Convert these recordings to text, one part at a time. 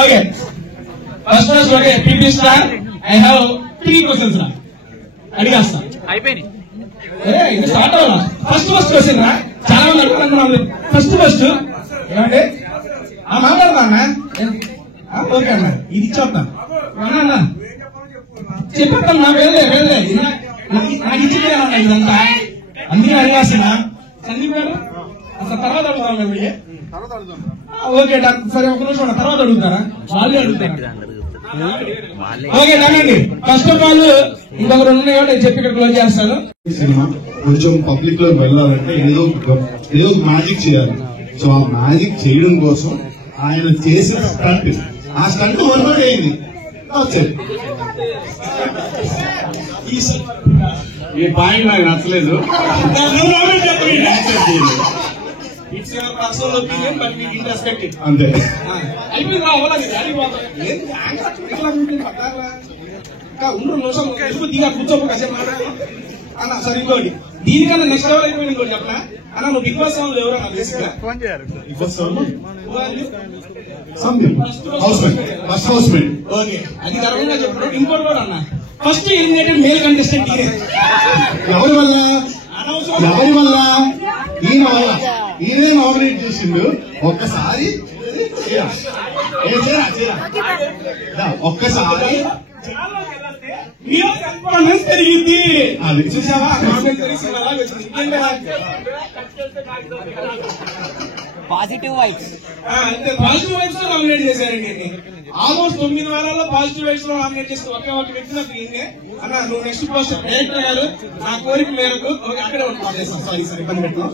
Okay first class okay PP star I have 3 questions రా అడిగేస్తా అయిపోయినాయి ఇది స్టార్ట్ అవ్వాలా ఫస్ట్ క్వశ్చన్ రా చాలా మంది అడుగుతున్నారు ఫస్ట్ ఏమంటే మాట్లాడతా అన్న ఓకే అన్న ఇది ఇచ్చేద్దాం అన్న చెప్పేస్తాను నా వెళ్ళలే నాకు ఇచ్చిపోయాను ఇదంతా అందుకే అడిగేస్తున్నా సందీప్ గారు అసలు తర్వాత అడుగుతాం మేము ఓకే సరే ఒక నిమిషం తర్వాత అడుగుతారా వాళ్ళే అడుగుతారా ఓకే రండి ఫస్ట్ ఆఫ్ ఆల్ ఇంకొక 2 ఉన్నాయి నేను చెప్పి ఇక్కడ క్లోజ్ చేస్తాను. సినిమా కొంచెం పబ్లిక్ లో వెళ్ళాలంటే ఏదో మ్యాజిక్ చేయాలి. సో ఆ మ్యాజిక్ చేయడం కోసం ఆయన చేసిన స్టంట్ ఆ స్టంట్ వర్కౌట్ అయింది వచ్చేది. ఈ పాయింట్ నాకు నచ్చలేదు. It's your personal opinion but we can respect it అంతే అయిపోయింది అవ్వాలి ఉండు నిమిషం దిగా కూర్చోపు కాసేపు అన్న సరే ఇంకోటి దీనికన్నా నెక్స్ట్ లెవెల్ అయిపోయింది ఇంకోటి చెప్పనా అన్న నువ్వు బిగ్ బాస్ సౌండ్ ఎవరో నాకు తెలుసు ఓకే అది గర్వంగా చెప్పాడు. ఇంకోటి కూడా అన్న ఫస్ట్ ఎలిమినేటెడ్ మేల్ కంటెస్టెంట్ ఎవరి వల్ల ఈయనే నామినేట్ చేసిండు. ఒక్కసారి పెరిగింది అది చూసావా పాజిటివ్ వైబ్స్ అంతే పాజిటివ్ వైబ్స్ లో నామినేట్ చేశారండి. ఆల్మోస్ట్ 9 వారాల్లో పాజిటివ్ వైబ్స్ లో నామినేట్ చేస్తే ఒకే ఒక వ్యక్తి నాకు ఈయనే అన్న నువ్వు నెక్స్ట్ పోస్ట్ డైరెక్టర్ గారు నా కోరిక మేరకు అక్కడే ఉంటాను సారీ పని పెట్టు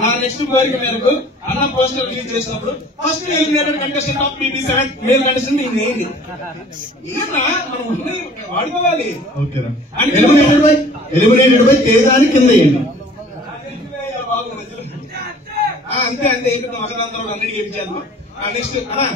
నా నెక్స్ట్ కోరిక మేరకు అన్న పోస్టర్ రిలీజ్ చేసినప్పుడు first eliminated contestant of PB7 male contestant ఈయన ఏంది ఈయన మనం వాడుకోవాలి. ఎలిమినేటెడ్ బై తేజాని కింద అంతే ఇంకా అసలు అన్నిటికీ నెక్స్ట్ అన్నా